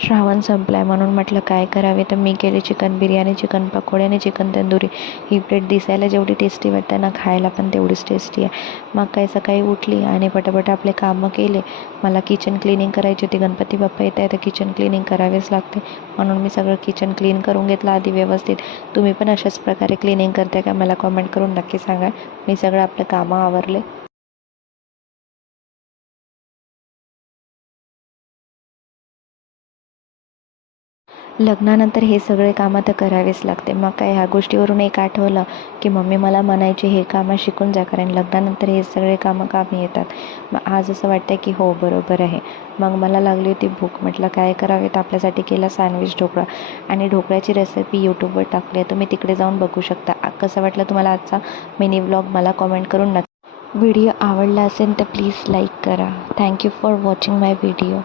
श्रावण संपला आहे म्हणून म्हटलं काय करावे, तर मी केली चिकन बिर्याणी, चिकन पकोडे आणि चिकन तंदुरी. ही प्लेट दिसायला जेवढी टेस्टी वाटते ना, खायला पण तेवढीच टेस्टी आहे. मग काय सकाळी उठली आणि पटापट आपले कामं केले. मला किचन क्लिनिंग करायची होती, गणपती बाप्पा येत आहे तर किचन क्लिनिंग करावेच लागते, म्हणून मी सगळं किचन क्लीन करून घेतलं आधी व्यवस्थित. तुम्ही पण अशाच प्रकारे क्लिनिंग करते का, मला कॉमेंट करून नक्की सांगा. मी सगळं आपलं कामं आवरले. लग्नानंतर हे सगळे कामं तर करावेच लागते. मग काय ह्या गोष्टीवरून एक आठवलं की मम्मी मला म्हणायची हे कामं शिकून जा, कारण लग्नानंतर हे सगळे कामं कामी येतात. मग आज असं वाटतं की हो बरोबर आहे. मग मला लागली होती भूक, म्हटलं काय करावे, तर आपल्यासाठी केला सँडविच ढोकळा. आणि ढोकळ्याची रेसिपी यूट्यूबवर टाकली आहे, तुम्ही तिकडे जाऊन बघू शकता. कसं वाटलं तुम्हाला आजचा मिनी व्लॉग, मला कॉमेंट करून नक्की. व्हिडिओ आवडला असेल तर प्लीज लाईक करा. Thank you for watching my video.